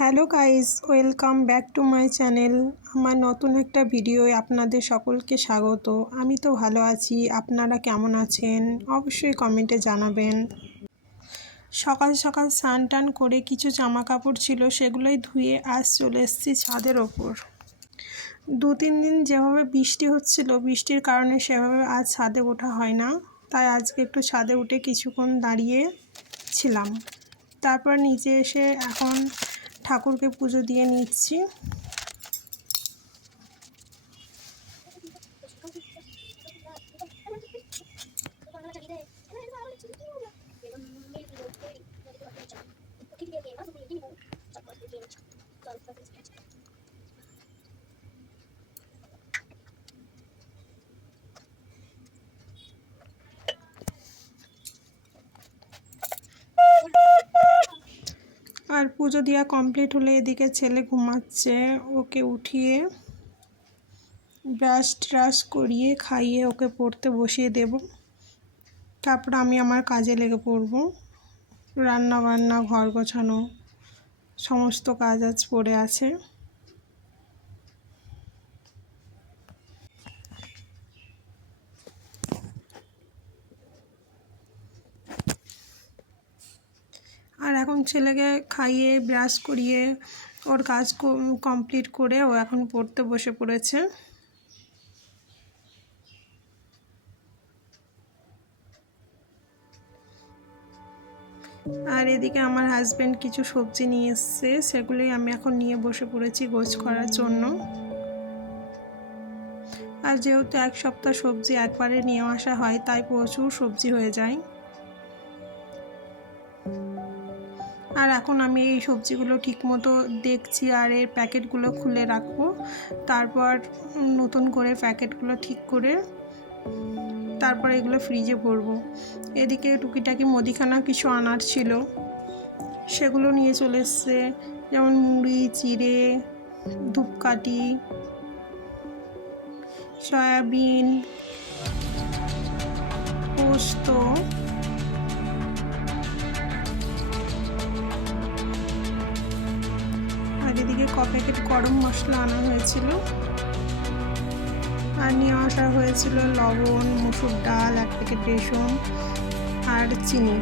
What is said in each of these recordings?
Hello guys, welcome back to my channel. আমার নতুন একটা ভিডিওয় আপনাদের সকলকে স্বাগত। আমি তো ভালো আছি, আপনারা কেমন আছেন অবশ্যই কমেন্টে জানাবেন। সকাল সকাল স্নান টান করে কিছু জামা কাপড় ছিল, সেগুলোই ধুয়ে আজ চলে এসেছি ছাদের ওপর। 2-3 দিন যেভাবে বৃষ্টি হচ্ছিল, বৃষ্টির কারণে সেভাবে আজ ছাদে ওঠা হয় না, তাই আজকে একটু ছাদে উঠে কিছুক্ষণ দাঁড়িয়ে ছিলাম। তারপর নিচে এসে এখন ঠাকুরকে পুজো দিয়ে নিচ্ছি। আর পুজো দেওয়া কমপ্লিট হলে এদিকে ছেলে ঘুমাচ্ছে, ওকে উঠিয়ে ব্রাশ ট্রাশ করিয়ে খাইয়ে ওকে পড়তে বসিয়ে দেব। তারপর আমি আমার কাজে লেগে পড়ব। রান্না বান্না, ঘর গোছানো সমস্ত কাজ আজ পড়ে আছে। আর এখন ছেলেকে খাইয়ে ব্রাশ করিয়ে ওর কাজ কমপ্লিট করে ও এখন পড়তে বসে পড়েছে। আর এদিকে আমার হাজব্যান্ড কিছু সবজি নিয়ে এসছে, সেগুলোই আমি এখন নিয়ে বসে পড়েছি গোছ করার জন্য। আর যেহেতু এক সপ্তাহ সবজি একবারে নিয়ে আসা হয়, তাই প্রচুর সবজি হয়ে যায়। আর এখন আমি এই সবজিগুলো ঠিকমতো দেখছি আর এর প্যাকেটগুলো খুলে রাখবো, তারপর নতুন করে প্যাকেটগুলো ঠিক করে তারপর এগুলো ফ্রিজে ভরবো। এদিকে টুকিটাকি মুদিখানা কিছু আনার ছিল, সেগুলো নিয়ে চলে এসছে, যেমন মুড়ি, চিড়ে, ধূপকাঠি, সয়াবিন, পোস্ত, আর এদিকে ক প্যাকেট গরম মশলা আনা হয়েছিল। আর নিয়ে আসা হয়েছিল লবণ, মুসুর ডাল, 1 প্যাকেট বেসন আর চিনি।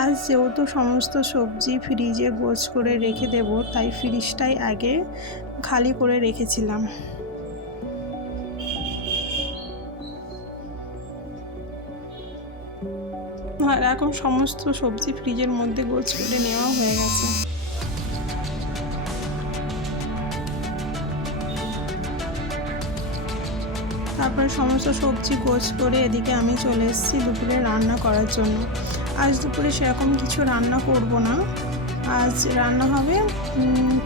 আজ যেহেতু সমস্ত সবজি ফ্রিজে গোছ করে রেখে দেব, তাই ফ্রিজটাই আগে খালি করে রেখেছিলাম। আর এখন সমস্ত সবজি ফ্রিজের মধ্যে গোছ করে নেওয়া হয়ে গেছে। তারপর সমস্ত সবজি গোছ করে এদিকে আমি চলে এসেছি দুপুরে রান্না করার জন্য। আজ দুপুরে সেরকম কিছু রান্না করব না, আজ রান্না হবে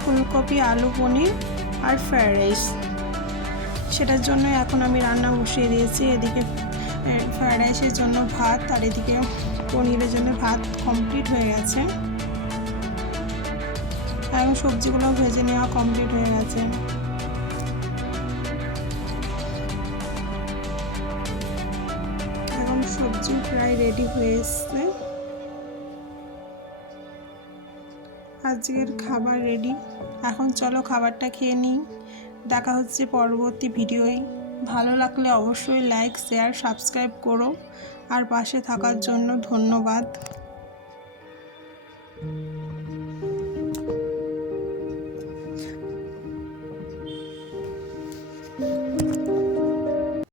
ফুলকপি, আলু, পনির আর ফ্রায়েড রাইস। সেটার জন্য এখন আমি রান্না বসিয়ে দিয়েছি। এদিকে ফ্রায়েড রাইসের জন্য ভাত, আর এদিকে পনিরের জন্য ভাত কমপ্লিট হয়ে গেছে। এখন সবজিগুলো ভেজে নেওয়া কমপ্লিট হয়ে গেছে। এখন সবজি প্রায় রেডি হয়ে এসছে। আজকের খাবার রেডি। এখন চলো খাবারটা খেয়ে নিই। দেখা হচ্ছে পরবর্তী ভিডিওয়। ভালো লাগলে অবশ্যই লাইক, শেয়ার, সাবস্ক্রাইব করো। আর পাশে থাকার জন্য ধন্যবাদ।